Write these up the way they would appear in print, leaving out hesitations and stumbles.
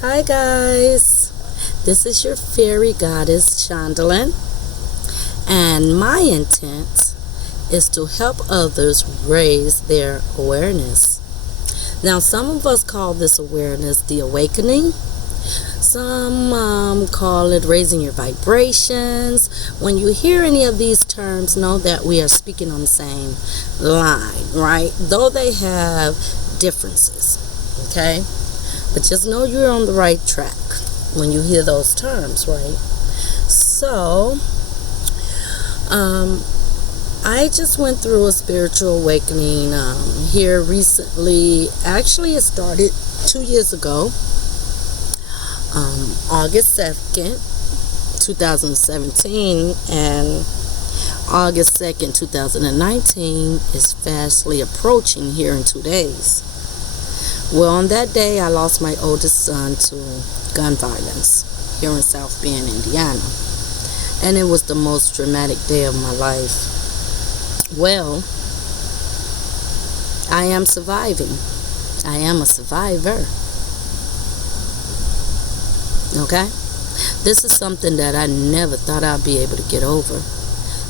Hi guys, this is your fairy goddess Chandalin, and my intent is to help others raise their awareness. Now, some of us call this awareness the awakening. Some call it raising your vibrations. When you hear any of these terms, know that we are speaking on the same line, right? Though they have differences, okay? But just know you're on the right track when you hear those terms, right? So, I just went through a spiritual awakening here recently. Actually, it started 2 years ago, August 2nd, 2017, and August 2nd, 2019 is fastly approaching here in 2 days. Well, on that day, I lost my oldest son to gun violence here in South Bend, Indiana. And it was the most dramatic day of my life. Well, I am surviving. I am a survivor. Okay? This is something that I never thought I'd be able to get over.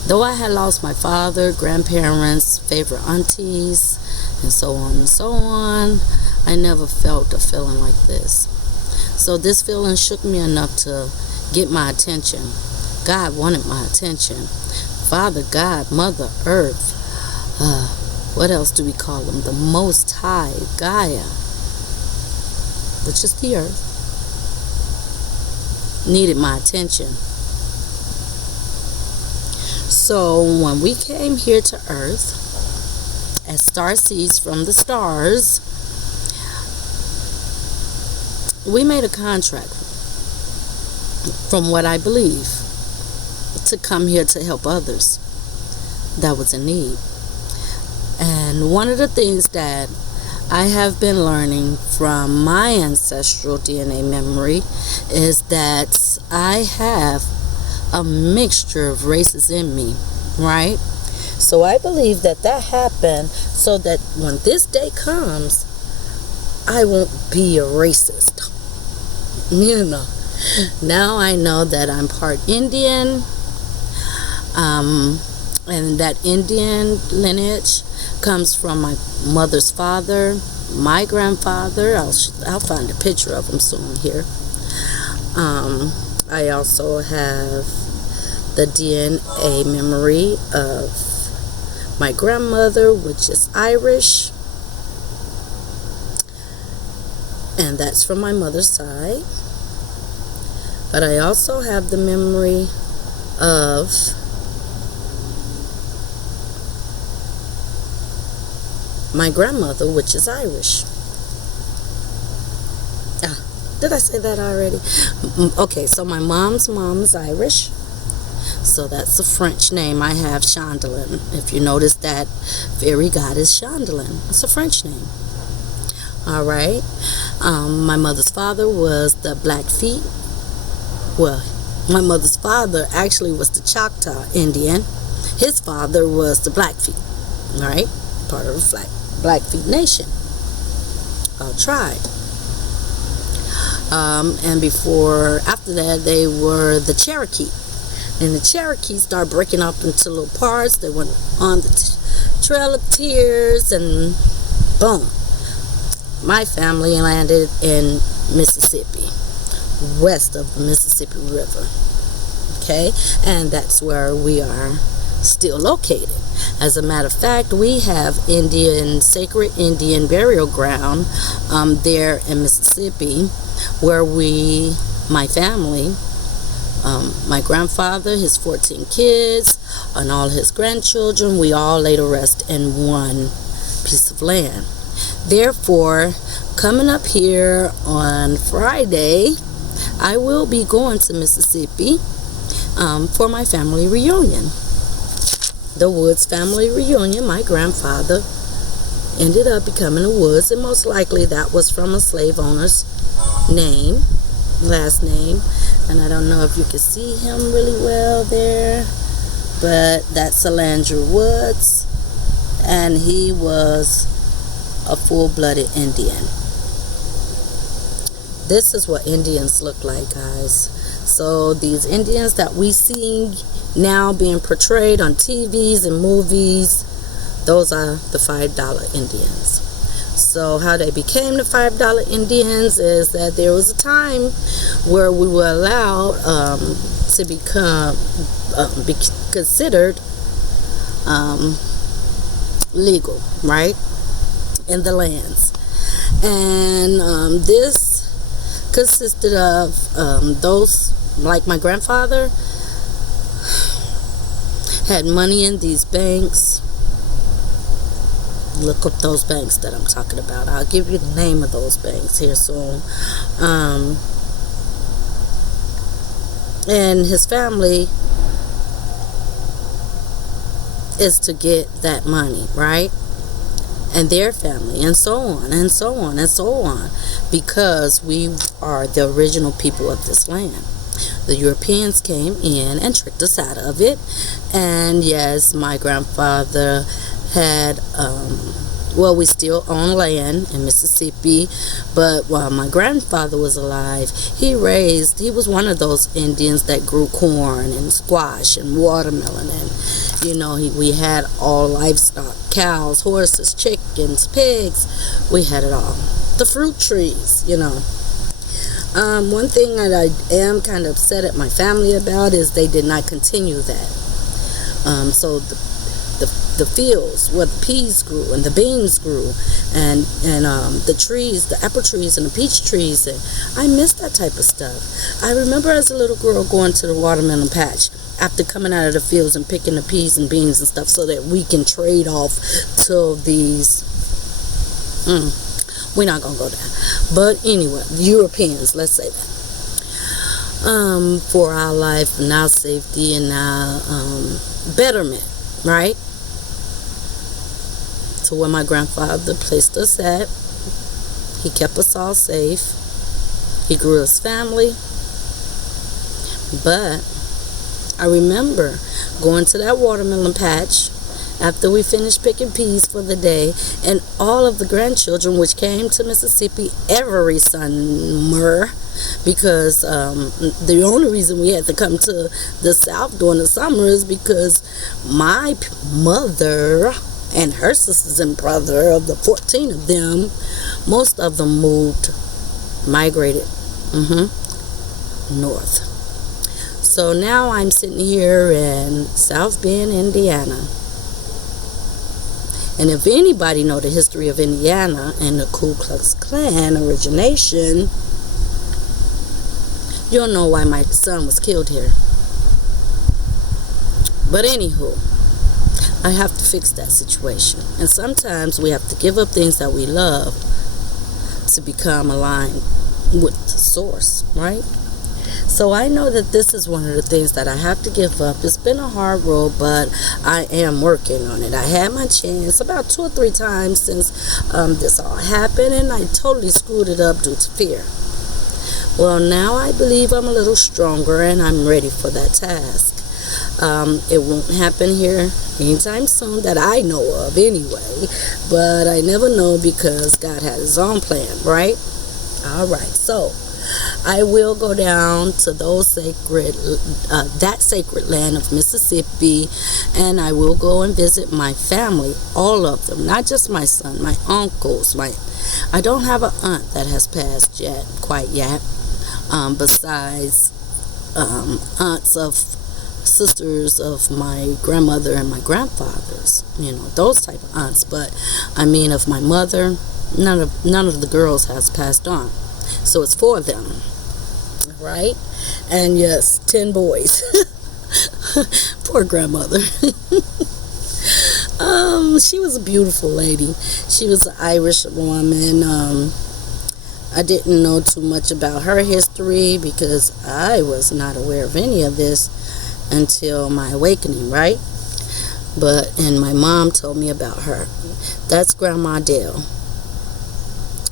Though I had lost my father, grandparents, favorite aunties, and so on and so on, I never felt a feeling like this. So this feeling shook me enough to get my attention. God wanted my attention. Father God, Mother Earth, what else do we call them? The Most High, Gaia, which is the Earth, needed my attention. So when we came here to Earth as starseeds from the stars, we made a contract, from what I believe, to come here to help others that was in need. And one of the things that I have been learning from my ancestral DNA memory is that I have a mixture of races in me, right? So I believe that happened so that when this day comes, I won't be a racist. You know, now I know that I'm part Indian, and that Indian lineage comes from my mother's father, my grandfather. I'll find a picture of him soon here. I also have the DNA memory of my grandmother, which is Irish, and that's from my mother's side. But I also have the memory of my grandmother, which is Irish. Did I say that already? Okay, so my mom's mom is Irish. So that's a French name. I have Chandalin. If you notice that fairy goddess Chandalin, it's a French name. All right. My mother's father was the Blackfeet. Well, my mother's father actually was the Choctaw Indian. His father was the Blackfeet, right? Part of the Blackfeet Nation tribe. And after that, they were the Cherokee. And the Cherokees started breaking up into little parts. They went on the Trail of Tears, and boom. My family landed in Mississippi, west of the Mississippi River. Okay? And that's where we are still located. As a matter of fact, we have sacred Indian burial ground there in Mississippi, where my family, my grandfather, his 14 kids, and all his grandchildren, we all laid to rest in one piece of land. Therefore, coming up here on Friday, I will be going to Mississippi for my family reunion. The Woods family reunion. My grandfather ended up becoming a Woods, and most likely that was from a slave owner's last name. And I don't know if you can see him really well there, but that's Salandra Woods, and he was a full-blooded Indian. This is what Indians look like, guys. So these Indians that we see now being portrayed on TVs and movies, those are the $5 Indians. So how they became the $5 Indians is that there was a time where we were allowed to be considered legal, right, in the lands. And this consisted of those, like my grandfather, had money in these banks. Look up those banks that I'm talking about. I'll give you the name of those banks here soon. And his family is to get that money, right? And their family, and so on, and so on, and so on, because we are the original people of this land. The Europeans came in and tricked us out of it. And yes, my grandfather had we still own land in Mississippi, but while my grandfather was alive, he was one of those Indians that grew corn and squash and watermelon, and we had all livestock: cows, horses, chickens, pigs. We had it all. The fruit trees, one thing that I am kind of upset at my family about is they did not continue that. So the fields where the peas grew and the beans grew, and the trees, the apple trees and the peach trees, and I miss that type of stuff. I remember as a little girl going to the watermelon patch after coming out of the fields and picking the peas and beans and stuff so that we can trade off to these we're not gonna go there, but anyway, Europeans, let's say that, for our life and our safety and our betterment, right? So where my grandfather placed us at, he kept us all safe. He grew his family. But I remember going to that watermelon patch after we finished picking peas for the day, and all of the grandchildren which came to Mississippi every summer, because the only reason we had to come to the South during the summer is because my mother and her sisters and brother, of the 14 of them, most of them migrated north. So now I'm sitting here in South Bend, Indiana. And if anybody know the history of Indiana and the Ku Klux Klan origination, you'll know why my son was killed here. But anywho, I have to fix that situation. And sometimes we have to give up things that we love to become aligned with the source, right? So I know that this is one of the things that I have to give up. It's been a hard road, but I am working on it. I had my chance about 2 or 3 times since this all happened, and I totally screwed it up due to fear. Well, now I believe I'm a little stronger and I'm ready for that task. It won't happen here anytime soon that I know of anyway, but I never know because God has his own plan, right? Alright, so I will go down to that sacred land of Mississippi, and I will go and visit my family, all of them, not just my son, my uncles. I don't have an aunt that has passed quite yet, besides aunts of sisters of my grandmother and my grandfathers, those type of aunts. But I mean, of my mother, none of the girls has passed on. So it's 4 of them, right? And yes, 10 boys. Poor grandmother. She was a beautiful lady. She was an Irish woman. I didn't know too much about her history because I was not aware of any of this until my awakening, right? And my mom told me about her. That's Grandma Dale.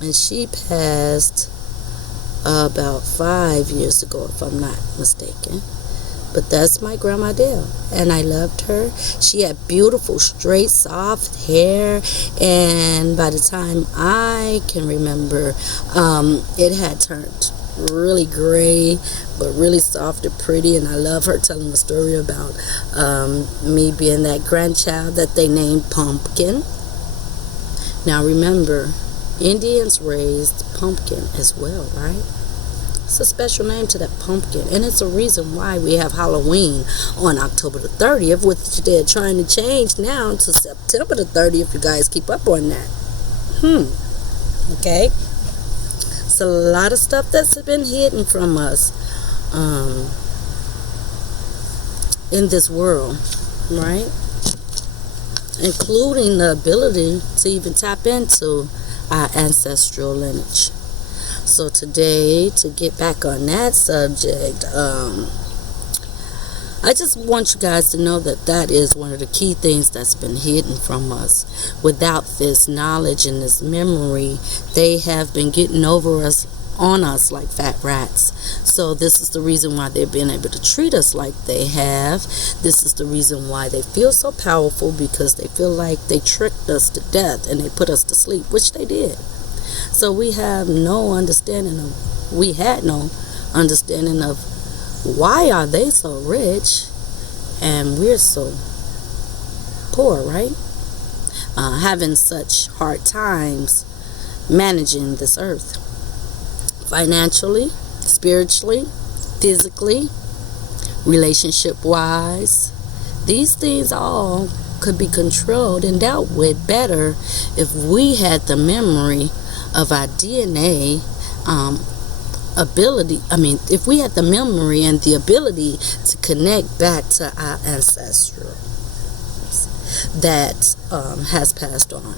And she passed about 5 years ago, if I'm not mistaken. But that's my Grandma Dale, and I loved her. She had beautiful, straight, soft hair, and by the time I can remember, it had turned really gray, but really soft and pretty. And I love her telling the story about me being that grandchild that they named Pumpkin. Now remember, Indians raised pumpkin as well, right? It's a special name to that pumpkin, and it's a reason why we have Halloween on October the 30th, which they're trying to change now to September the 30th, if you guys keep up on that. Okay? It's a lot of stuff that's been hidden from us in this world, right? Including the ability to even tap into our ancestral lineage. So today, to get back on that subject, I just want you guys to know that that is one of the key things that's been hidden from us. Without this knowledge and this memory, they have been getting on us like fat rats. So this is the reason why they've been able to treat us like they have. This is the reason why they feel so powerful, because they feel like they tricked us to death and they put us to sleep, which they did. So we had no understanding of why are they so rich and we're so poor, right? Having such hard times managing this earth, financially, spiritually, physically, relationship wise. These things all could be controlled and dealt with better if we had the memory of our DNA ability. If we had the memory and the ability to connect back to our ancestors that has passed on.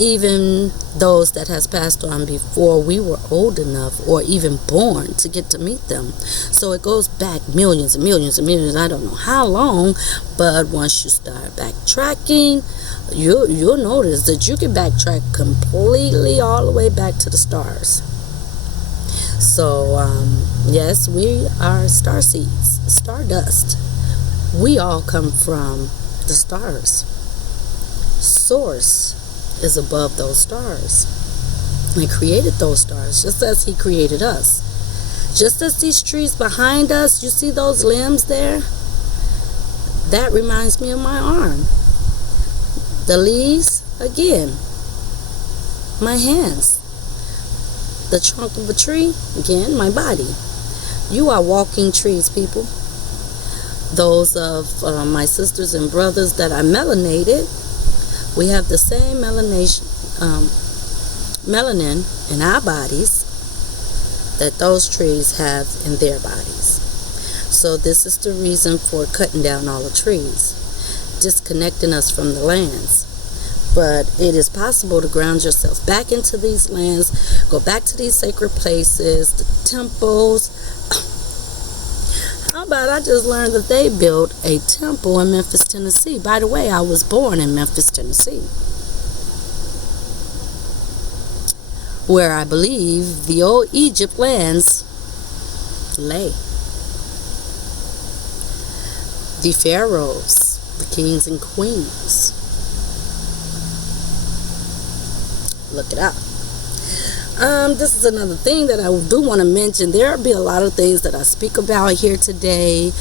Even those that has passed on before we were old enough or even born to get to meet them. So it goes back millions and millions and millions. I don't know how long, but once you start backtracking, you'll notice that you can backtrack completely all the way back to the stars. So yes, we are star seeds, stardust. We all come from the stars. Source is above those stars and created those stars just as he created us. Just as these trees behind us, you see those limbs there? That reminds me of my arm. The leaves, again, my hands. The trunk of a tree, again, my body. You are walking trees, people. Those of my sisters and brothers that are melanated, we have the same melanin in our bodies that those trees have in their bodies. So this is the reason for cutting down all the trees, disconnecting us from the lands. But it is possible to ground yourself back into these lands, go back to these sacred places, the temples. How about I just learned that they built a temple in Memphis, Tennessee. By the way, I was born in Memphis, Tennessee, where I believe the old Egypt lands lay. The pharaohs, the kings and queens. Look it up. This is another thing that I do want to mention. There will be a lot of things that I speak about here today.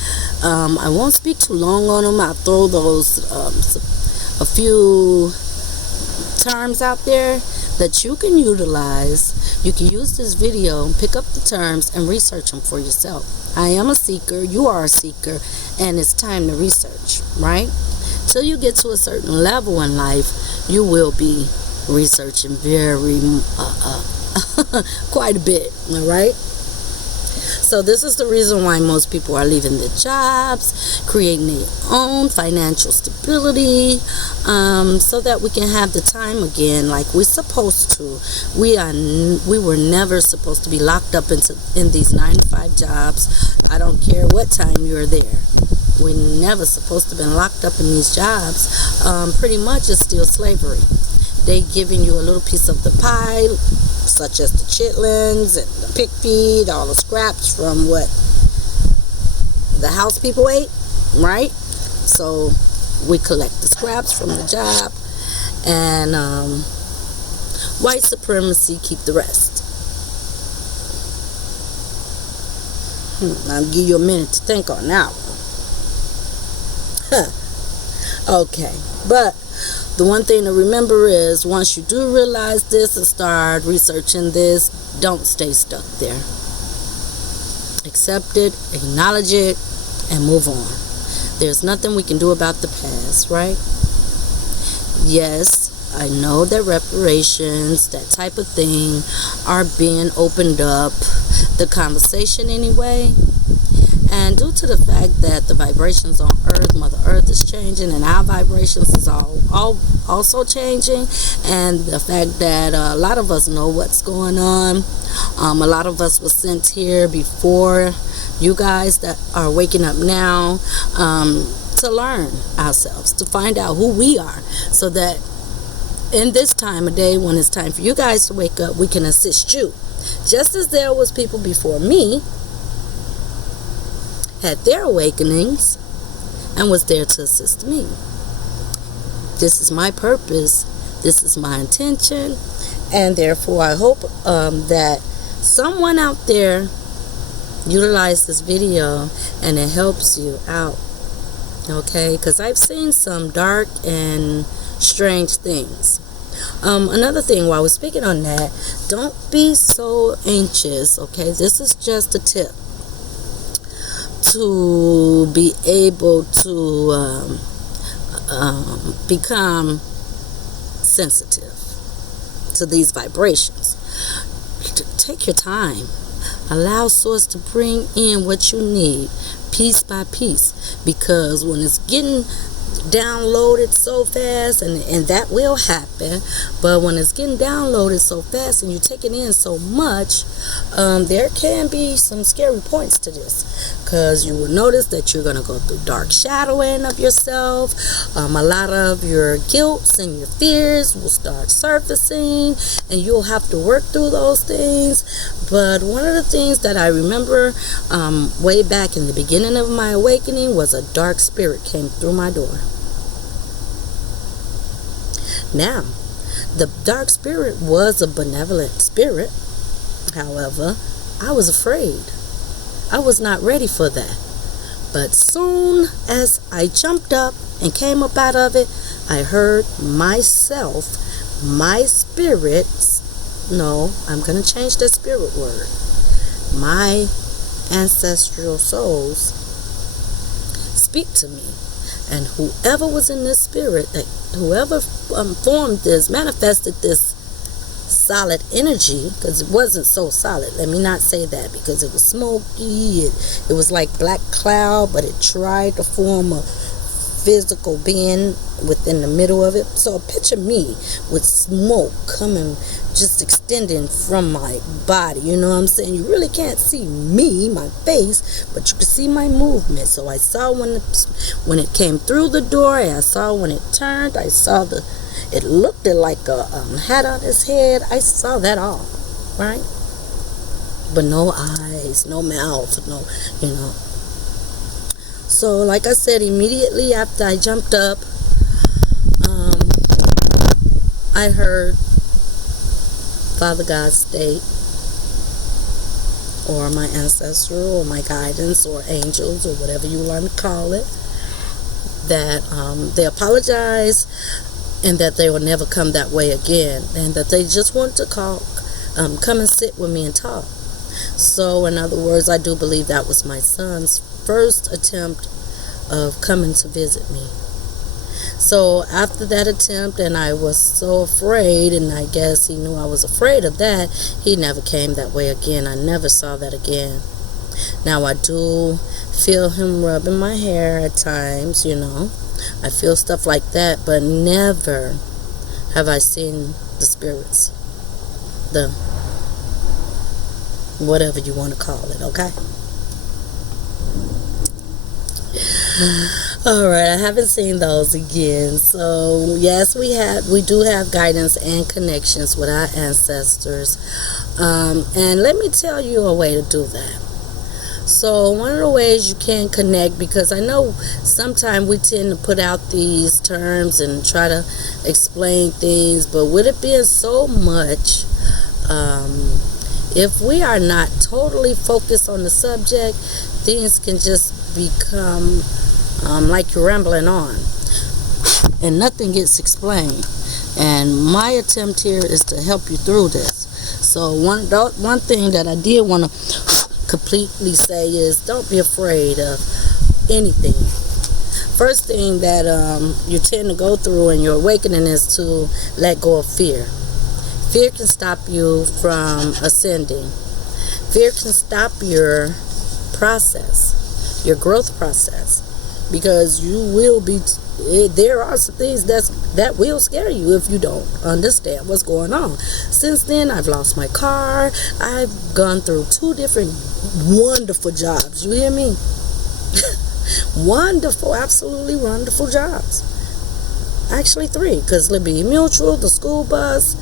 I won't speak too long on them. I'll throw those a few terms out there that you can utilize. You can use this video, pick up the terms, and research them for yourself. I am a seeker. You are a seeker. And it's time to research, right? Till you get to a certain level in life, you will be researching quite a bit, all right? So this is the reason why most people are leaving their jobs, creating their own financial stability, so that we can have the time again like we're supposed to. We were never supposed to be locked up in these 9-to-5 jobs. I don't care what time you're there. We're never supposed to have been locked up in these jobs. Pretty much it's still slavery. They giving you a little piece of the pie, such as the chitlins and the pig feed, all the scraps from what the house people ate, right? So we collect the scraps from the job, and white supremacy keep the rest. I'll give you a minute to think on that one. Okay, but the one thing to remember is, once you do realize this and start researching this, don't stay stuck there. Accept it, acknowledge it, and move on. There's nothing we can do about the past, right? Yes, I know that reparations, that type of thing, are being opened up, the conversation anyway. And due to the fact that the vibrations on Earth, Mother Earth is changing, and our vibrations is all also changing, and the fact that a lot of us know what's going on. A lot of us were sent here before you guys that are waking up now, to learn ourselves, to find out who we are, so that in this time of day, when it's time for you guys to wake up, we can assist you. Just as there was people before me had their awakenings and was there to assist me. This is my purpose, this is my intention, and therefore I hope that someone out there utilize this video and it helps you out, okay? Because I've seen some dark and strange things. Another thing, while we're speaking on that, don't be so anxious, okay? This is just a tip to be able to become sensitive to these vibrations. Take your time. Allow Source to bring in what you need, piece by piece, because when it's getting downloaded so fast, and that will happen, but when it's getting downloaded so fast and you take it in so much, there can be some scary points to this, because you will notice that you're going to go through dark shadowing of yourself. A lot of your guilts and your fears will start surfacing, and you'll have to work through those things. But one of the things that I remember way back in the beginning of my awakening was a dark spirit came through my door. Now, the dark spirit was a benevolent spirit. However, I was afraid. I was not ready for that. But soon as I jumped up and came up out of it, I heard myself, my spirits, no, I'm going to change that spirit word, my ancestral souls speak to me. And whoever was in this spirit, that whoever formed this, manifested this solid energy, because it wasn't so solid, let me not say that, because it was smoky, it was like black cloud, but it tried to form a physical being within the middle of it. So picture me with smoke coming, just extending from my body, you know what I'm saying? You really can't see me, my face, but you can see my movement. So I saw when it came through the door, and I saw when it turned, I saw it looked like a hat on his head. I saw that all, right? But no eyes, no mouth, no, you know. So like I said, immediately after I jumped up, I heard Father God state, or my ancestral, or my guidance, or angels, or whatever you want to call it, that they apologize, and that they will never come that way again, and that they just want to come and sit with me and talk. So in other words, I do believe that was my son's first attempt of coming to visit me. So after that attempt, and I was so afraid, and I guess he knew I was afraid of that, he never came that way again. I never saw that again. Now I do feel him rubbing my hair at times, you know. I feel stuff like that, but never have I seen the spirits, the whatever you want to call it, okay? Alright, I haven't seen those again. So yes, we do have guidance and connections with our ancestors, and let me tell you a way to do that. So one of the ways you can connect, because I know sometimes we tend to put out these terms and try to explain things, but with it being so much, if we are not totally focused on the subject, things can just become like you're rambling on and nothing gets explained. And my attempt here is to help you through this. So one thing that I did want to completely say is, don't be afraid of anything. First thing that you tend to go through in your awakening is to let go of fear. Fear can stop you from ascending. Fear can stop your process, your growth process, because you will be, there are some things that will scare you if you don't understand what's going on. Since then, I've lost my car. I've gone through 2 different wonderful jobs. You hear me? Wonderful, absolutely wonderful jobs. Actually 3, because Liberty Mutual, the school bus,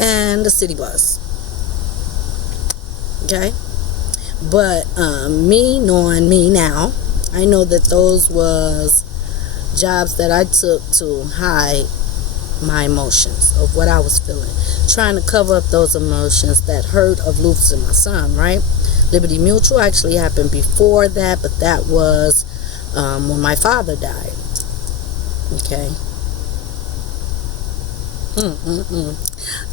and the city bus. Okay? But me knowing me now, I know that those was jobs that I took to hide my emotions of what I was feeling, trying to cover up those emotions, that hurt of losing my son, right? Liberty Mutual actually happened before that, but that was when my father died. Okay.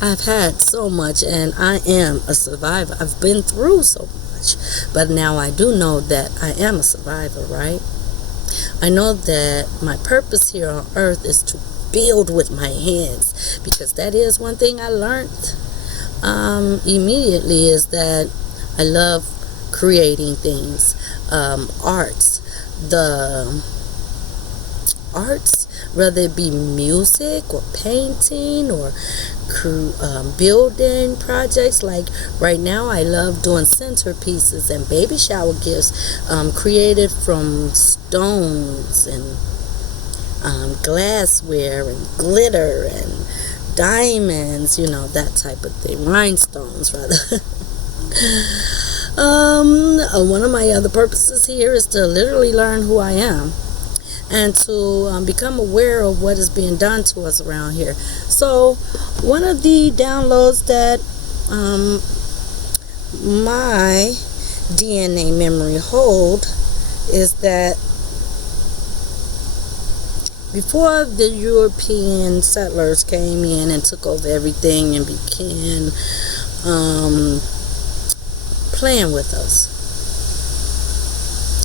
I've had so much, and I am a survivor. I've been through so much, but now I do know that I am a survivor, right? I know that my purpose here on earth is to build with my hands, because that is one thing I learned immediately, is that I love creating things, arts, whether it be music or painting or building projects. Like right now, I love doing centerpieces and baby shower gifts created from stones and glassware and glitter and diamonds, that type of thing. Rhinestones, rather. One of my other purposes here is to literally learn who I am, and to become aware of what is being done to us around here. So one of the downloads that my DNA memory hold is that before the European settlers came in and took over everything and began playing with us,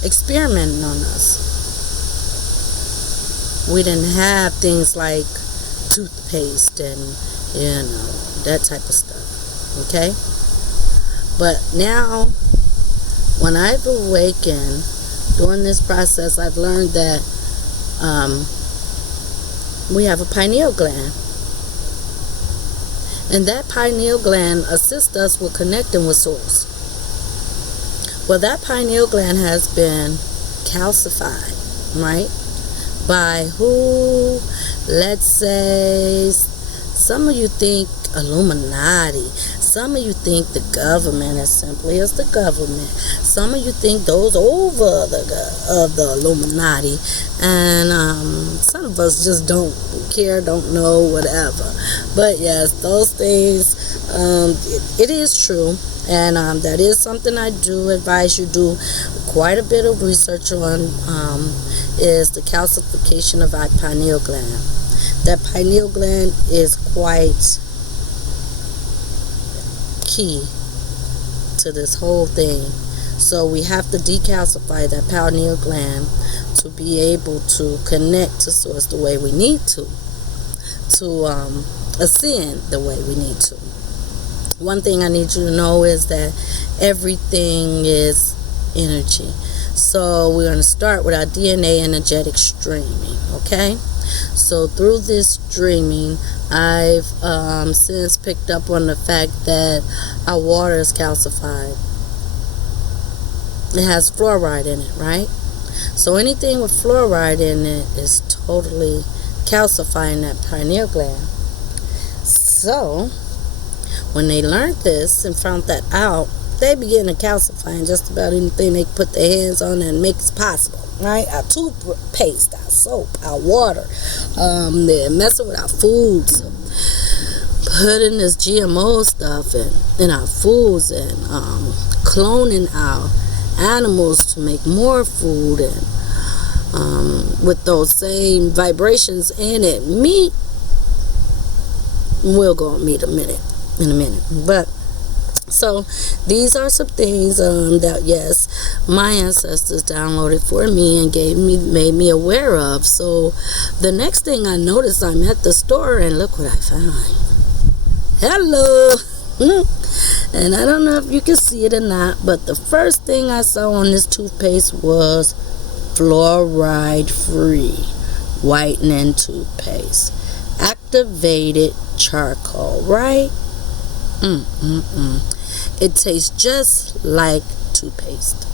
experimenting on us, we didn't have things like toothpaste and that type of stuff. Okay? But now, when I've awakened during this process, I've learned that we have a pineal gland, and that pineal gland assists us with connecting with source. Well, that pineal gland has been calcified, right? By who? Let's say some of you think Illuminati. Some of you think the government, as simply as the government. Some of you think those over the Illuminati. And some of us just don't care, don't know, whatever. But yes, those things, it is true. And that is something I do advise you do quite a bit of research on, is the calcification of our pineal gland. That pineal gland is quite key to this whole thing. So we have to decalcify that pineal gland to be able to connect to source the way we need to ascend the way we need to. One thing I need you to know is that everything is energy. So we're going to start with our DNA energetic streaming, okay? So through this streaming, I've since picked up on the fact that our water is calcified. It has fluoride in it, right? So anything with fluoride in it is totally calcifying that pineal gland. So when they learned this and found that out, they begin to calcify just about anything they put their hands on and make it possible, right? Our toothpaste, our soap, our water. They're messing with our foods, putting this GMO stuff in our foods, and cloning our animals to make more food, and with those same vibrations in it. Meat, we'll go on meat in a minute. But so these are some things that, yes, my ancestors downloaded for me and made me aware of. So the next thing I noticed, I'm at the store and look what I found. Hello. And I don't know if you can see it or not, but the first thing I saw on this toothpaste was fluoride free whitening toothpaste, activated charcoal, right? It tastes just like toothpaste.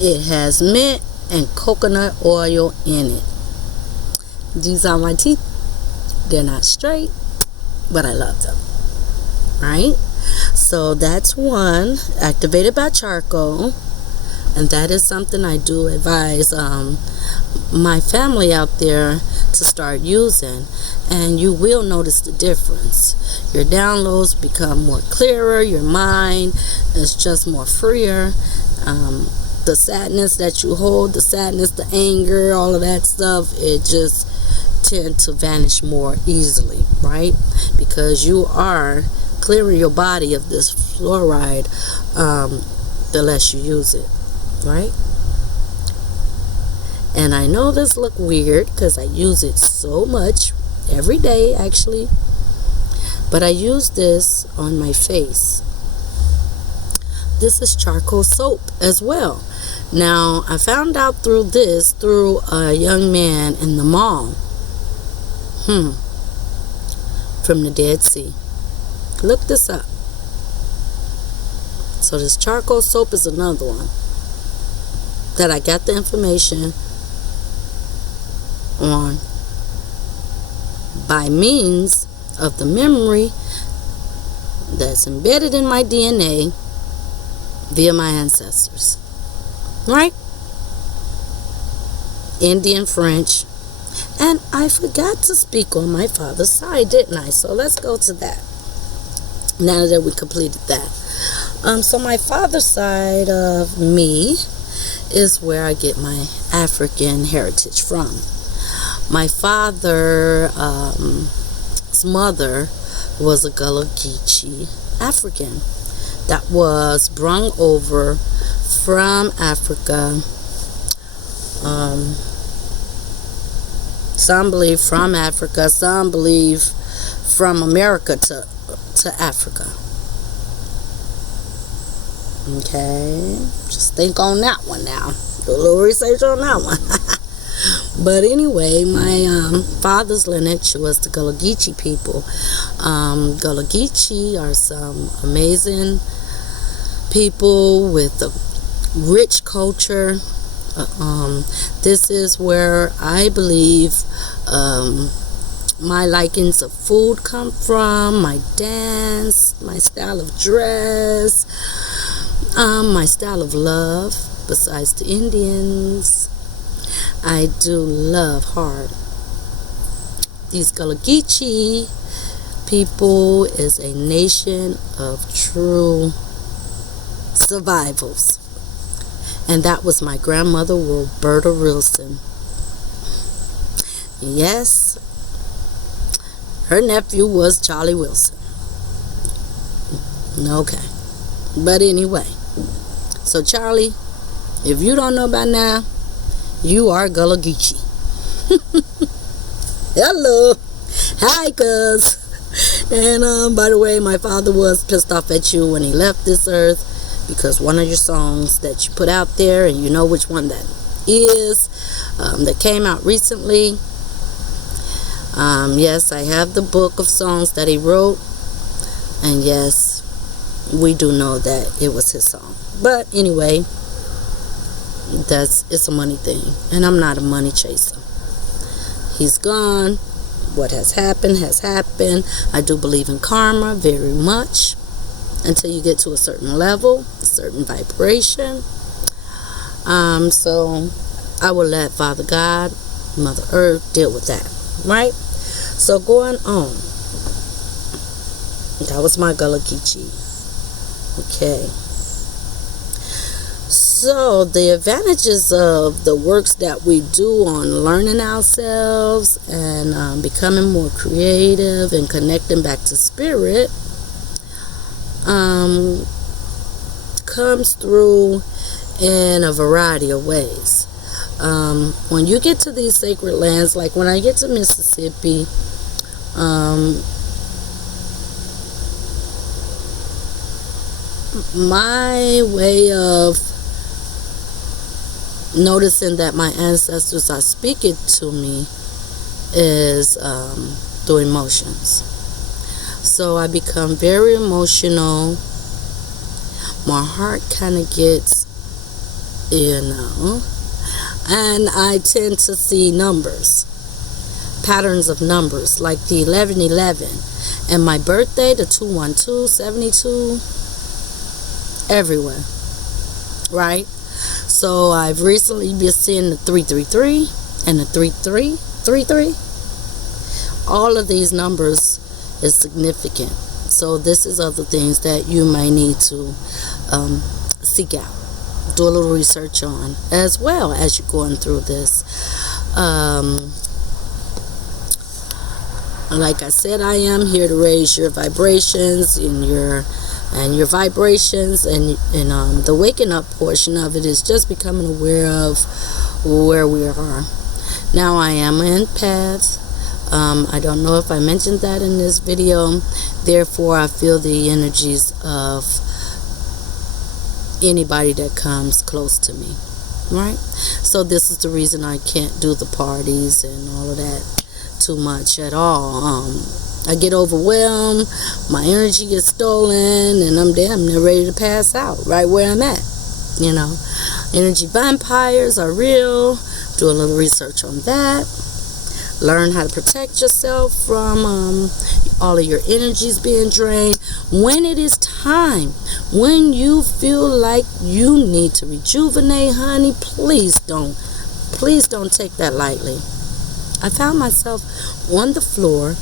It has mint and coconut oil in it. These are my teeth. They're not straight, but I love them, right? So that's one, activated by charcoal. And that is something I do advise my family out there to start using. And you will notice the difference. Your downloads become more clearer. Your mind is just more freer. The sadness that you hold, the sadness, the anger, all of that stuff, it just tend to vanish more easily, right? Because you are clearing your body of this fluoride the less you use it, right? And I know this look weird because I use it so much every day, actually, but I use this on my face. This is charcoal soap as well. Now, I found out through a young man in the mall from the Dead Sea. Look this up. So this charcoal soap is another one that I got the information on by means of the memory that's embedded in my DNA via my ancestors, right? Indian, French, and I forgot to speak on my father's side, didn't I? So let's go to that now that we completed that. So my father's side of me is where I get my African heritage from. My father's mother was a Gullah Geechee African that was brung over from Africa. Some believe from Africa, some believe from America to Africa. Okay, just think on that one now. Do a little research on that one. But anyway, my father's lineage was the Gullah Geechee people. Gullah Geechee are some amazing people with a rich culture. This is where I believe my likings of food come from, my dance, my style of dress, my style of love. Besides the Indians, I do love hard. These Gullah Geechee people is a nation of true survivals. And that was my grandmother, Roberta Wilson. Yes, her nephew was Charlie Wilson. Okay. But anyway, so Charlie, if you don't know by now, you are Gullah Geechee. Hello. Hi, cuz. And by the way, my father was pissed off at you when he left this earth because one of your songs that you put out there, and you know which one that is, that came out recently. Yes, I have the book of songs that he wrote, and yes, we do know that it was his song. But anyway, it's a money thing, and I'm not a money chaser. He's gone. What has happened has happened. I do believe in karma very much. until you get to a certain level, a certain vibration. So I will let Father God, Mother Earth deal with that, right? So going on, that was my Gullah Geechee. Okay. So the advantages of the works that we do on learning ourselves and becoming more creative and connecting back to spirit comes through in a variety of ways. When you get to these sacred lands, like when I get to Mississippi, my way of noticing that my ancestors are speaking to me is through emotions. So I become very emotional. My heart kind of gets, and I tend to see numbers, patterns of numbers, like the 1111 and my birthday, the 212, 72, everywhere, right? So I've recently been seeing the 333 and the 3333. All of these numbers is significant. So this is other things that you may need to seek out, do a little research on, as well as you're going through this. Like I said, I am here to raise your vibrations and your vibrations, and the waking up portion of it is just becoming aware of where we are. Now I am an empath. I don't know if I mentioned that in this video. Therefore, I feel the energies of anybody that comes close to me, right? So this is the reason I can't do the parties and all of that too much at all. I get overwhelmed, my energy gets stolen, and I'm damn near ready to pass out right where I'm at. Energy vampires are real. Do a little research on that. Learn how to protect yourself from all of your energies being drained. When it is time, when you feel like you need to rejuvenate, honey, please don't take that lightly. I found myself on the floor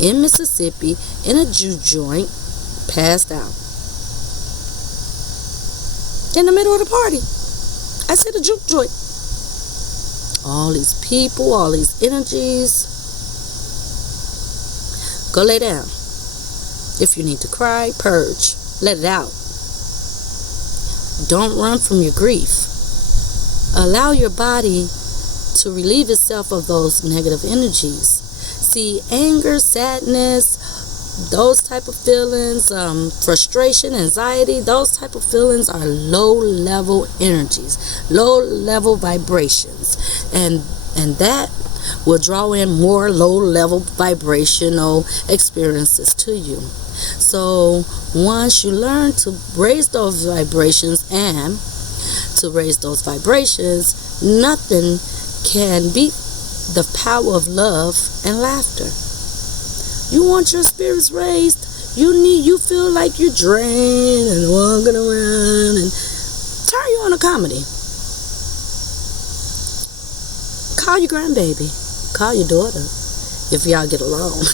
in Mississippi in a juke joint, passed out in the middle of the party. I said a juke joint. All these people, all these energies. Go lay down. If you need to cry, purge, let it out. Don't run from your grief. Allow your body to relieve itself of those negative energies. See, anger, sadness, those type of feelings, frustration, anxiety, those type of feelings are low-level energies, low-level vibrations, and that will draw in more low-level vibrational experiences to you. So once you learn to raise those vibrations, nothing can beat the power of love and laughter. You want your spirits raised, you feel like you're drained and walking around, and turn you on a comedy. Call your grandbaby, call your daughter, if y'all get along.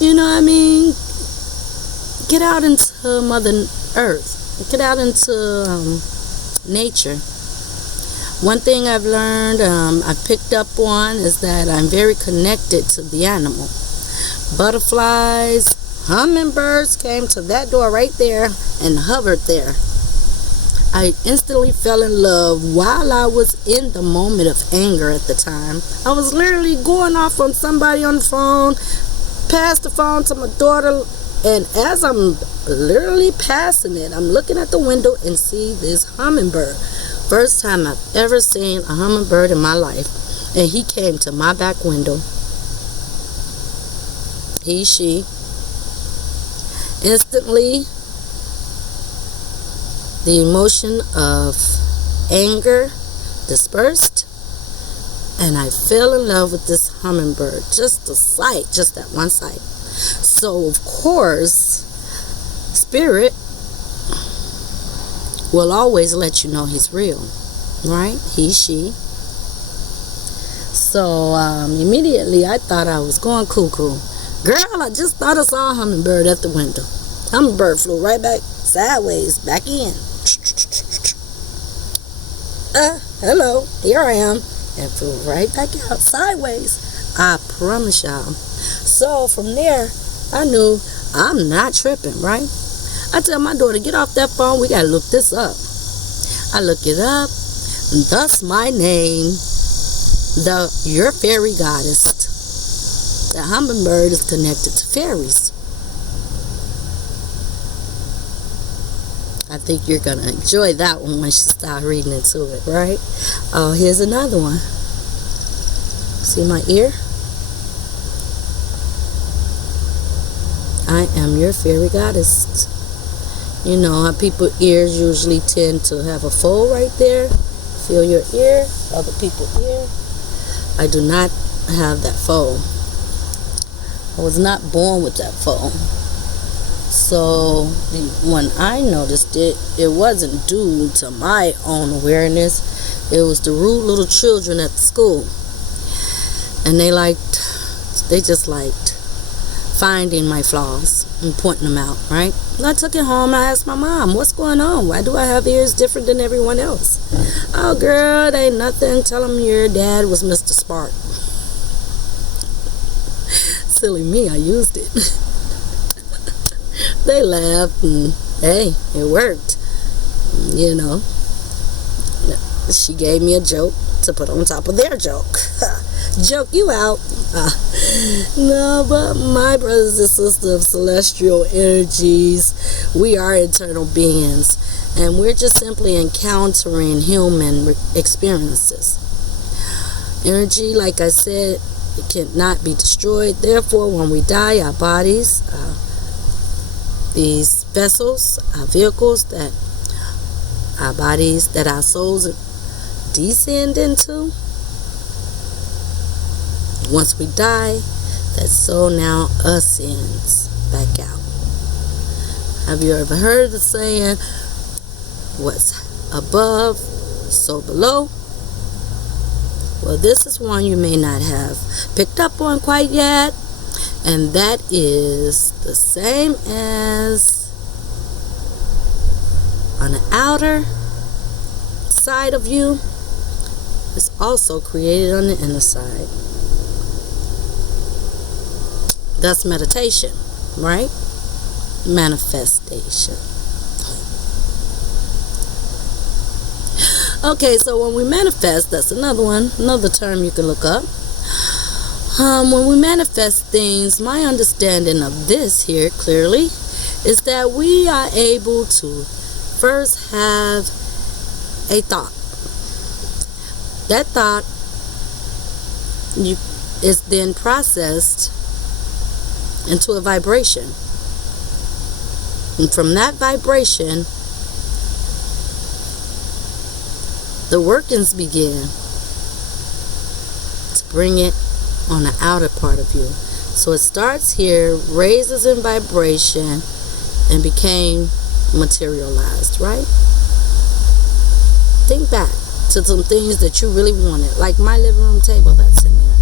You know what I mean? Get out into Mother Earth, get out into nature. One thing I've learned, I've picked up on, is that I'm very connected to the animal. Butterflies, hummingbirds came to that door right there and hovered there. I instantly fell in love while I was in the moment of anger at the time. I was literally going off on somebody on the phone, passed the phone to my daughter, and as I'm literally passing it, I'm looking at the window and see this hummingbird. First time I've ever seen a hummingbird in my life, and he came to my back window. She. Instantly, the emotion of anger dispersed, and I fell in love with this hummingbird. Just the sight, just that one sight. So, of course, Spirit will always let you know he's real, right? He, she. So, immediately I thought I was going cuckoo. Girl, I just thought I saw a hummingbird at the window. Hummingbird flew right back sideways, back in. Hello, here I am. And flew right back out sideways. I promise y'all. So from there, I knew I'm not tripping, right? I tell my daughter, get off that phone. We got to look this up. I look it up. And thus my name, your fairy goddess. The hummingbird is connected to fairies. I think you're going to enjoy that one once you start reading into it, right? Oh, here's another one. See my ear? I am your fairy goddess. You know how people's ears usually tend to have a fold right there? Feel your ear, other people's ear. I do not have that fold. I was not born with that fold. So when I noticed it, it wasn't due to my own awareness. It was the rude little children at the school. And they just liked finding my flaws and pointing them out, right? And I took it home. I asked my mom, what's going on? Why do I have ears different than everyone else? Oh, girl, it ain't nothing. Tell them your dad was Mr. Spark. Silly me, I used it. They laughed, and hey, it worked. You know, she gave me a joke to put on top of their joke. Joke you out. No, but my brothers and sisters of celestial energies, we are eternal beings, and we're just simply encountering human experiences. Energy, like I said, it cannot be destroyed. Therefore, when we die, our bodies, these vessels, our vehicles, that our bodies, that our souls descend into, once we die, that soul now ascends back out. Have you ever heard the saying, what's above, so below? Well, this is one you may not have picked up on quite yet, and that is the same as on the outer side of you is also created on the inner side. That's meditation, right? Manifestation. Okay, so when we manifest, that's another term you can look up. When we manifest things, my understanding of this here clearly is that we are able to first have a thought. That thought is then processed into a vibration. And from that vibration, the workings begin to bring it on the outer part of you. So it starts here, raises in vibration, and became materialized, right? Think back to some things that you really wanted, like my living room table that's in there.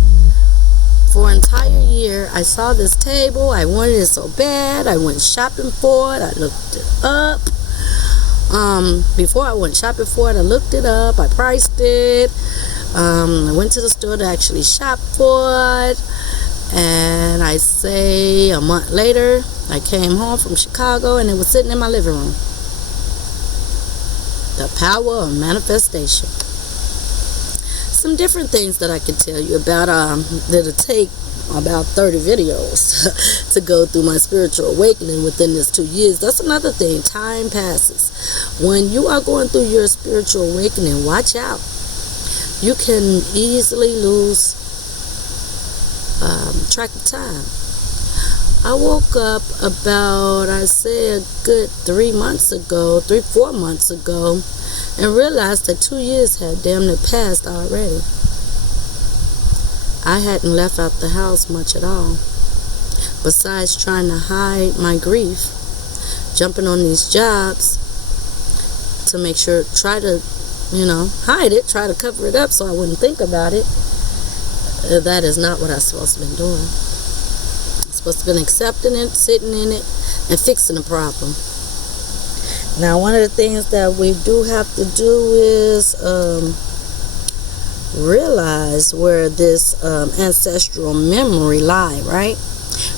For an entire year, I saw this table. I wanted it so bad. I went shopping for it. I looked it up. Before I went shopping for it, I looked it up. I priced it. I went to the store to actually shop for it. And I say a month later, I came home from Chicago and it was sitting in my living room. The power of manifestation. Some different things that I could tell you about that'll take about 30 videos to go through my spiritual awakening within this 2 years. That's another thing. Time passes. When you are going through your spiritual awakening, watch out. You can easily lose track of time. I woke up about, I say, a good 4 months ago, and realized that 2 years had damn near passed already. I hadn't left out the house much at all. besides trying to hide my grief, jumping on these jobs to make sure, try to, hide it, try to cover it up so I wouldn't think about it. That is not what I'm supposed to be doing. I'm supposed to be accepting it, sitting in it, and fixing the problem. Now, one of the things that we do have to do is realize where this ancestral memory lie, right?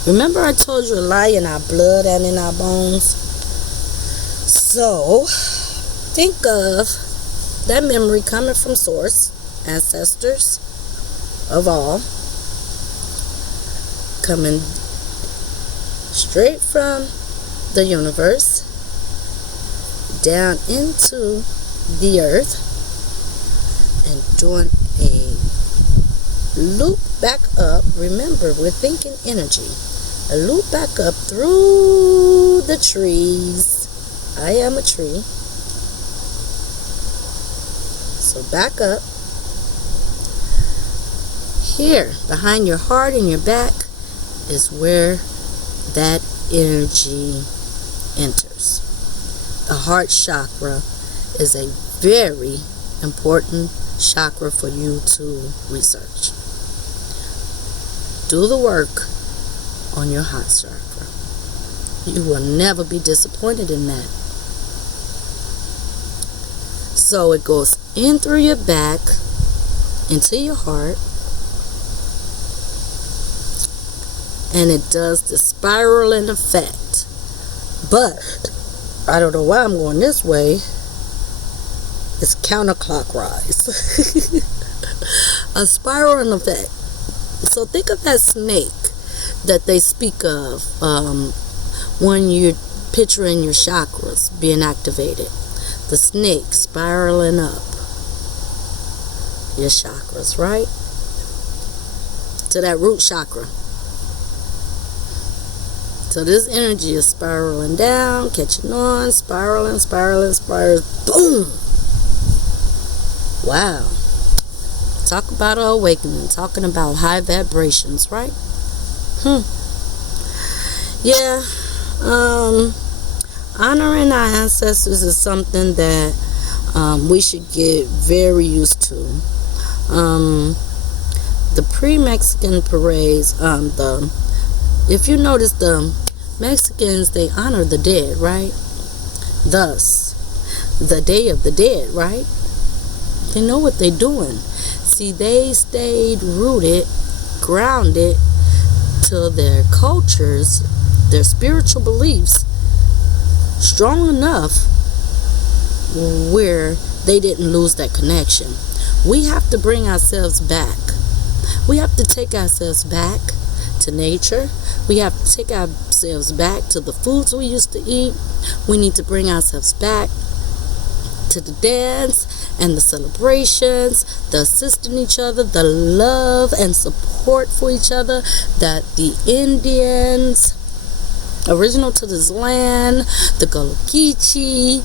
Remember I told you it lie in our blood and in our bones? So, think of that memory coming from source, ancestors of all, coming straight from the universe down into the earth and doing a loop back up. Remember, we're thinking energy. A loop back up through the trees. I am a tree. So back up. Here, behind your heart and your back is where that energy enters. The heart chakra is a very important chakra for you to research. Do the work on your heart chakra. You will never be disappointed in that. So it goes in through your back, into your heart, and it does the spiraling effect. But I don't know why I'm going this way. It's counterclockwise. A spiraling effect. So think of that snake that they speak of when you're picturing your chakras being activated. The snake spiraling up your chakras, right? To that root chakra. So this energy is spiraling down, catching on, spiraling. Boom! Wow. Talk about an awakening. Talking about high vibrations, right? Yeah. Honoring our ancestors is something that we should get very used to. The pre-Mexican parades, if you notice, the Mexicans, they honor the dead, right? Thus, the Day of the Dead, right? They know what they're doing. See, they stayed rooted, grounded to their cultures, their spiritual beliefs, strong enough where they didn't lose that connection. We have to bring ourselves back. We have to take ourselves back to nature. We have to take ourselves back to the foods we used to eat. We need to bring ourselves back to the dance and the celebrations, the assisting each other, the love and support for each other that the Indians, original to this land, the Gullah Geechee,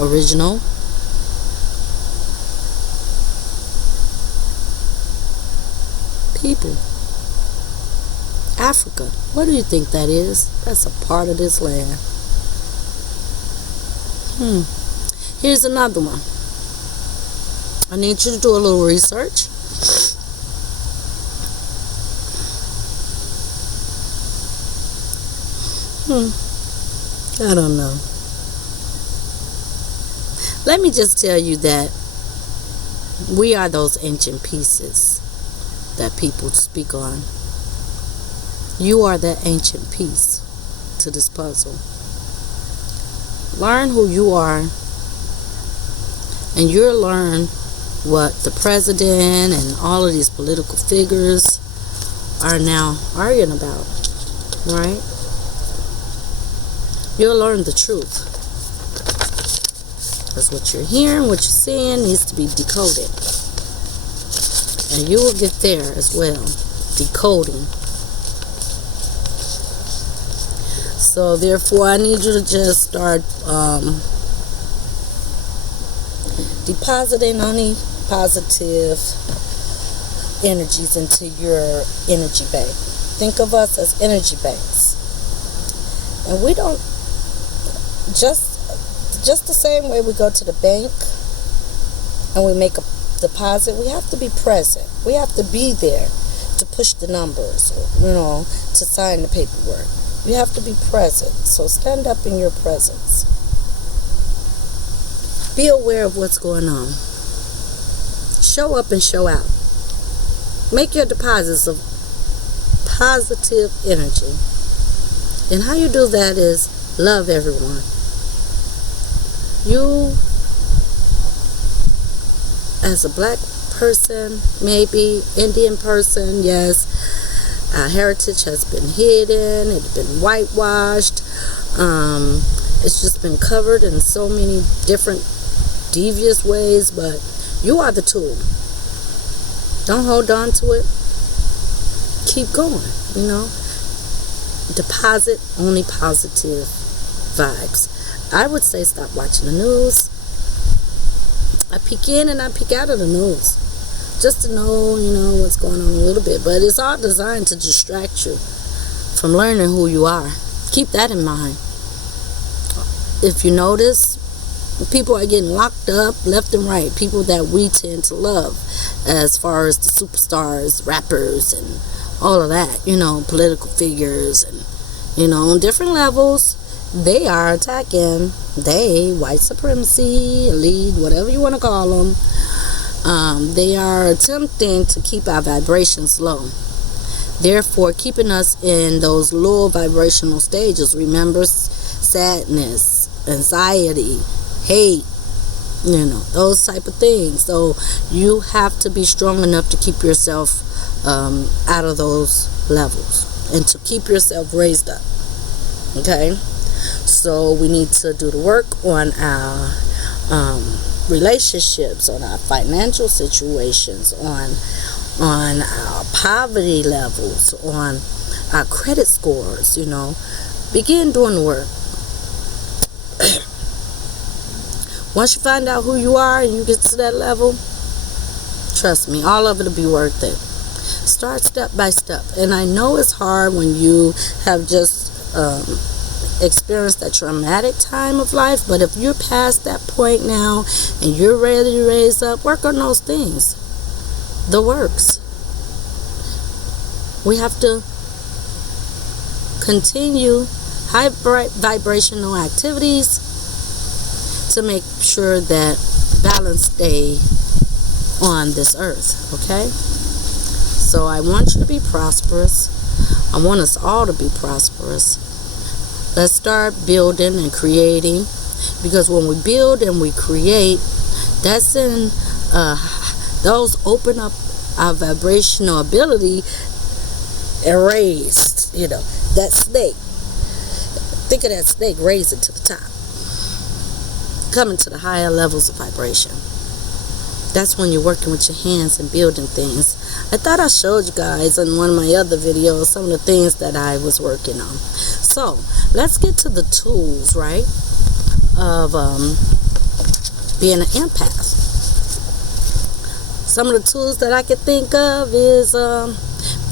original, people. Africa, what do you think that is? That's a part of this land. Here's another one. I need you to do a little research. I don't know. Let me just tell you that we are those ancient pieces that people speak on. You are that ancient piece to this puzzle. Learn who you are, and you'll learn what the president and all of these political figures are now arguing about, right? You'll learn the truth. Because what you're hearing, what you're seeing needs to be decoded. And you will get there as well. Decoding. So therefore, I need you to just start depositing only positive energies into your energy bank. Think of us as energy banks. And we don't, just the same way we go to the bank and we make a deposit, we have to be present. We have to be there to push the numbers, to sign the paperwork. You have to be present. So stand up in your presence. Be aware of what's going on. Show up and show out. Make your deposits of positive energy. And how you do that is love everyone. You, as a black person, maybe Indian person, yes, our heritage has been hidden, it's been whitewashed, it's just been covered in so many different devious ways, but you are the tool. Don't hold on to it. Keep going, Deposit only positive vibes. I would say stop watching the news. I peek in and I peek out of the news just to know, what's going on a little bit. But it's all designed to distract you from learning who you are. Keep that in mind. If you notice, people are getting locked up left and right. People that we tend to love, as far as the superstars, rappers, and all of that, political figures, and, on different levels, they are attacking. White supremacy, elite, whatever you want to call them, they are attempting to keep our vibrations low. Therefore, keeping us in those low vibrational stages. Remember, sadness, anxiety, hate, those type of things. So you have to be strong enough to keep yourself out of those levels and to keep yourself raised up. Okay? So we need to do the work on our relationships, on our financial situations, on our poverty levels, on our credit scores, Begin doing the work. Once you find out who you are and you get to that level, trust me, all of it will be worth it. Start step by step. And I know it's hard when you have just experienced that traumatic time of life, but if you're past that point now and you're ready to raise up, work on those things. The works. We have to continue high vibrational activities to make sure that balance stay on this earth, okay? So I want you to be prosperous. I want us all to be prosperous. Let's start building and creating, because when we build and we create, that's in those open up our vibrational ability and raise, that snake. Think of that snake, raise it to the top, coming to the higher levels of vibration. That's when you're working with your hands and building things. I thought I showed you guys in one of my other videos some of the things that I was working on. So let's get to the tools, right, of being an empath. Some of the tools that I could think of is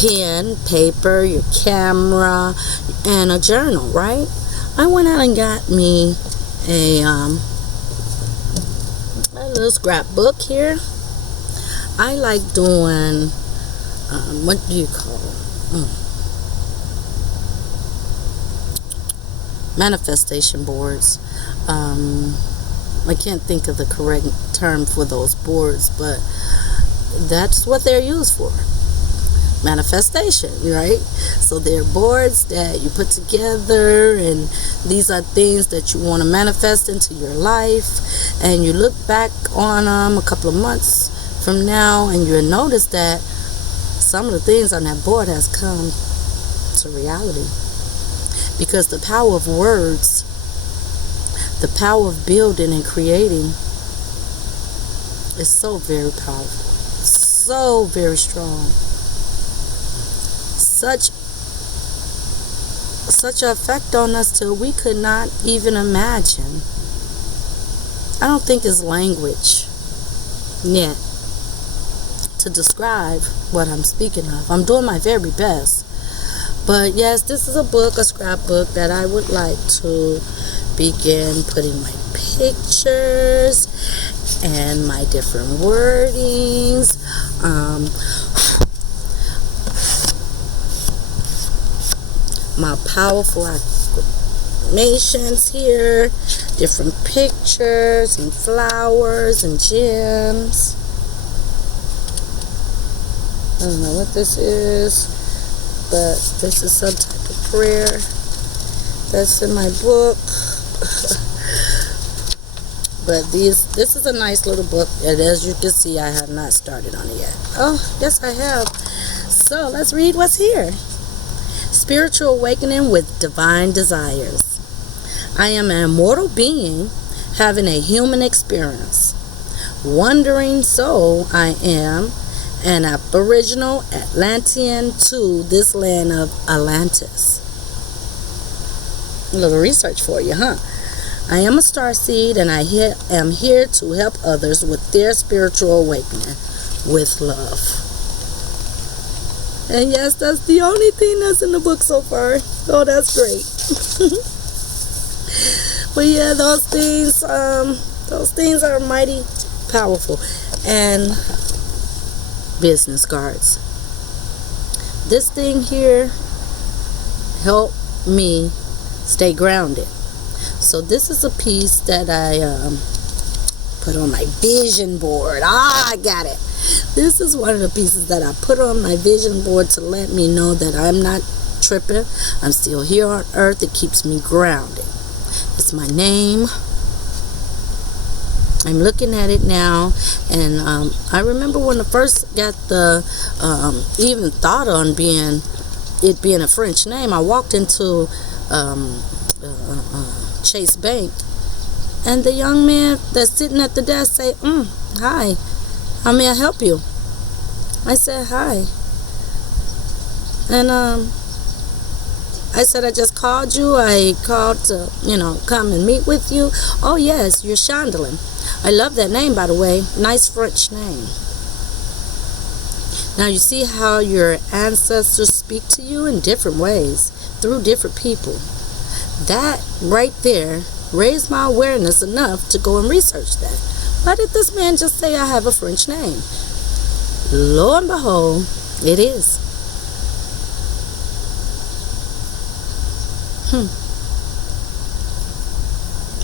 pen, paper, your camera, and a journal, right? I went out and got me a little scrapbook here. I like doing what do you call it? Manifestation boards. I can't think of the correct term for those boards, but that's what they're used for. Manifestation, right? So they're boards that you put together, and these are things that you want to manifest into your life, and you look back on them a couple of months from now and you'll notice that some of the things on that board has come to reality, because the power of words, the power of building and creating is so very powerful, so very strong. Such an effect on us till we could not even imagine. I don't think it's language yet to describe what I'm speaking of. I'm doing my very best, But yes, this is a book, a scrapbook, that I would like to begin putting my pictures and my different wordings. My powerful affirmations here, different pictures and flowers and gems. I don't know what this is, but this is some type of prayer that's in my book. But this is a nice little book, and as you can see, I have not started on it yet. Oh, yes, I have. So let's read what's here. Spiritual awakening with divine desires. I am an immortal being having a human experience. Wandering soul, I am an aboriginal Atlantean to this land of Atlantis. A little research for you, huh? I am a starseed, and I am here to help others with their spiritual awakening with love. And yes, that's the only thing that's in the book so far. Oh, that's great. But yeah, those things are mighty powerful. And business cards. This thing here helped me stay grounded. So this is a piece that I put on my vision board. I got it. This is one of the pieces that I put on my vision board to let me know that I'm not tripping. I'm still here on earth. It keeps me grounded. It's my name. I'm looking at it now, and I remember when I first got the even thought on it being a French name. I walked into Chase Bank, and the young man that's sitting at the desk say, "Hi, how may I help you?" I said, "Hi," and I said, "I just called you. I called to come and meet with you." "Oh yes, you're Chandlin." I love that name, by the way. Nice French name. Now you see how your ancestors speak to you in different ways through different people. That right there raised my awareness enough to go and research that. Why did this man just say I have a French name? Lo and behold, it is.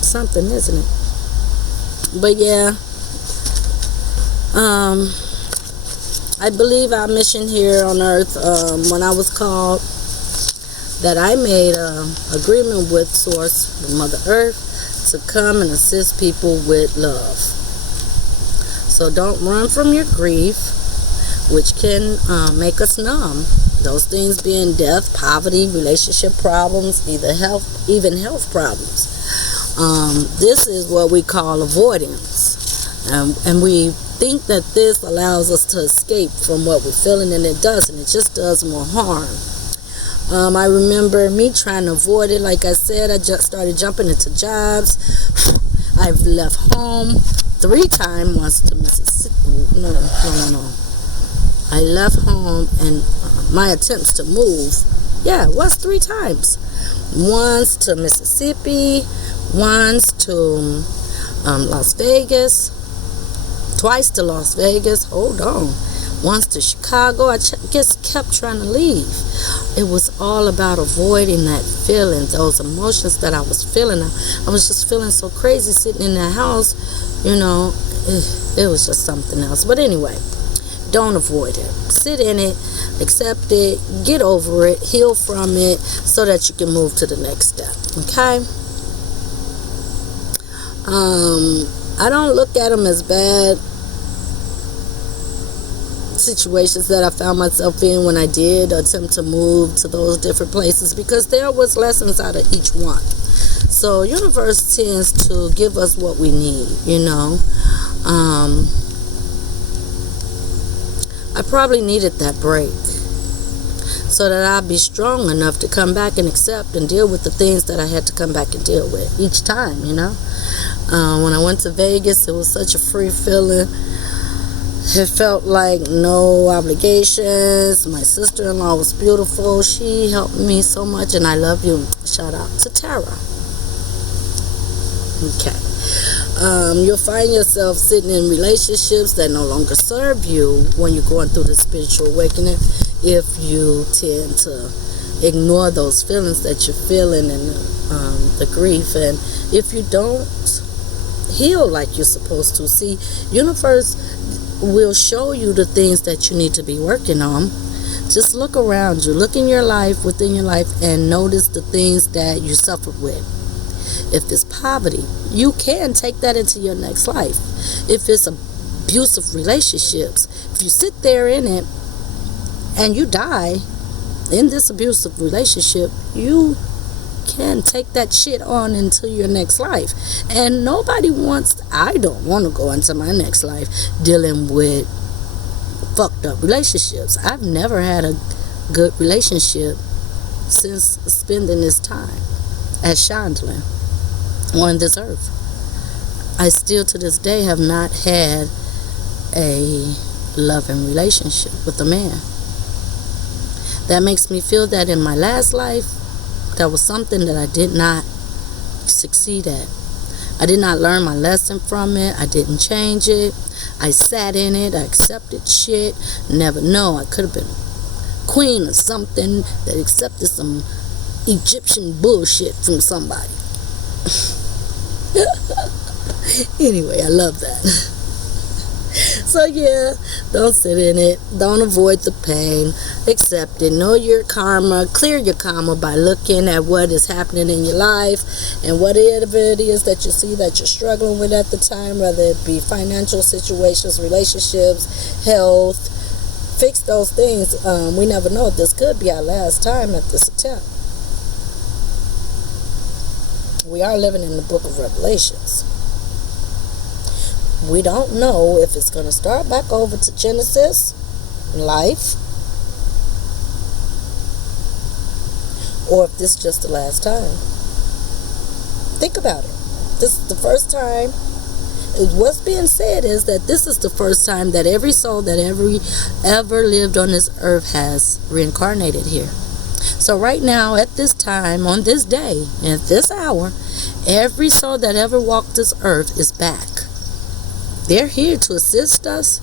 Something, isn't it? But yeah, I believe our mission here on earth, when I was called, that I made an agreement with Source, with Mother Earth, to come and assist people with love. So don't run from your grief, which can make us numb. Those things being death, poverty, relationship problems, even health problems. This is what we call avoidance. And we think that this allows us to escape from what we're feeling, and it doesn't. It just does more harm. I remember me trying to avoid it. Like I said, I just started jumping into jobs. I've left home 3 times, once to Mississippi. No. I left home, and my attempts to move, was 3 times. Once to Mississippi, once to Las Vegas, twice to Las Vegas, hold on, once to Chicago. I just kept trying to leave. It was all about avoiding that feeling, those emotions that I was feeling. I was just feeling so crazy sitting in that house, it was just something else. But anyway, don't avoid it. Sit in it, accept it, get over it, heal from it, so that you can move to the next step, okay? I don't look at them as bad situations that I found myself in when I did attempt to move to those different places, because there was lessons out of each one. So universe tends to give us what we need, I probably needed that break so that I'd be strong enough to come back and accept and deal with the things that I had to come back and deal with each time, When I went to Vegas, it was such a free feeling. It felt like no obligations. My sister-in-law was beautiful. She helped me so much, and I love you. Shout out to Tara. Okay. You'll find yourself sitting in relationships that no longer serve you when you're going through the spiritual awakening, if you tend to ignore those feelings that you're feeling and the grief, and if you don't heal like you're supposed to. See, universe will show you the things that you need to be working on. Just look around you, look in your life, within your life, and notice the things that you suffered with. If it's poverty, you can take that into your next life. If it's abusive relationships, if you sit there in it and you die in this abusive relationship, you can take that shit on into your next life. And I don't want to go into my next life dealing with fucked up relationships. I've never had a good relationship since spending this time at Chandler on this earth. I still to this day have not had a loving relationship with a man. That makes me feel that in my last life, that was something that I did not succeed at. I did not learn my lesson from it. I didn't change it. I sat in it. I accepted shit. Never know. I could have been queen or something that accepted some Egyptian bullshit from somebody. Anyway, I love that. So yeah, don't sit in it. Don't avoid the pain. Accept it. Know your karma. Clear your karma by looking at what is happening in your life and whatever it is that you see that you're struggling with at the time, whether it be financial situations, relationships, health. Fix those things. We never know. This could be our last time at this attempt. We are living in the book of Revelations. We don't know if it's going to start back over to Genesis, life, or if this is just the last time. Think about it. This is the first time. What's being said is that this is the first time that every soul that ever lived on this earth has reincarnated here. So right now, at this time, on this day, at this hour, every soul that ever walked this earth is back. They're here to assist us.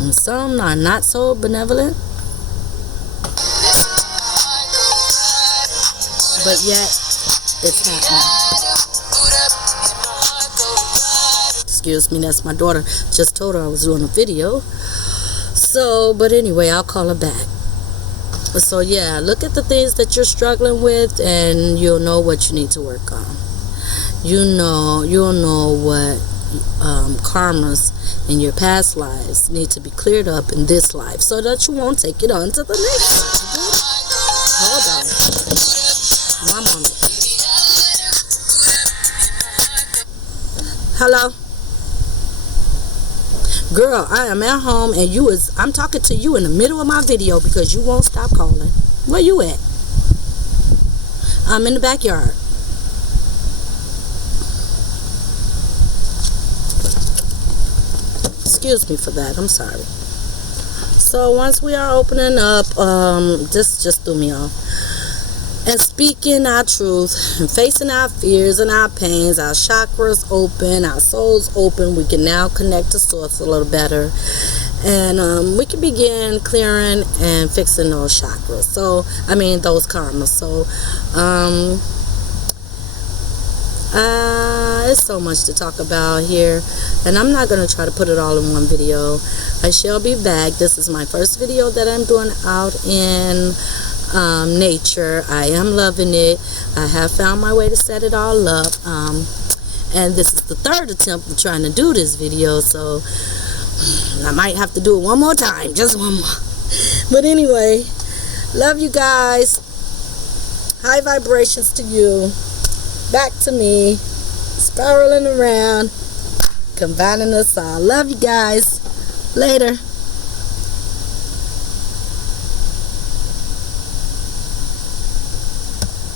And some are not so benevolent. But yet, it's happening. Excuse me, that's my daughter. Just told her I was doing a video. So, but anyway, I'll call her back. So yeah, look at the things that you're struggling with and you'll know what you need to work on. You'll know what karmas in your past lives need to be cleared up in this life so that you won't take it on to the next life. Hold on. One moment. Hello? Girl, I am at home and I'm talking to you in the middle of my video because you won't stop calling. Where you at? I'm in the backyard. Excuse me for that. I'm sorry. So once we are opening up, this just threw me off. And speaking our truth and facing our fears and our pains, our chakras open, our souls open, we can now connect to source a little better. And we can begin clearing and fixing those chakras. So, those karmas. So, it's so much to talk about here, and I'm not going to try to put it all in one video. I shall be back. This is my first video that I'm doing out in nature. I am loving it. I have found my way to set it all up, and this is the third attempt of trying to do this video, so I might have to do it one more time, just one more. But anyway, love you guys. High vibrations to you. Back to me, spiraling around, combining us all. Love you guys. Later.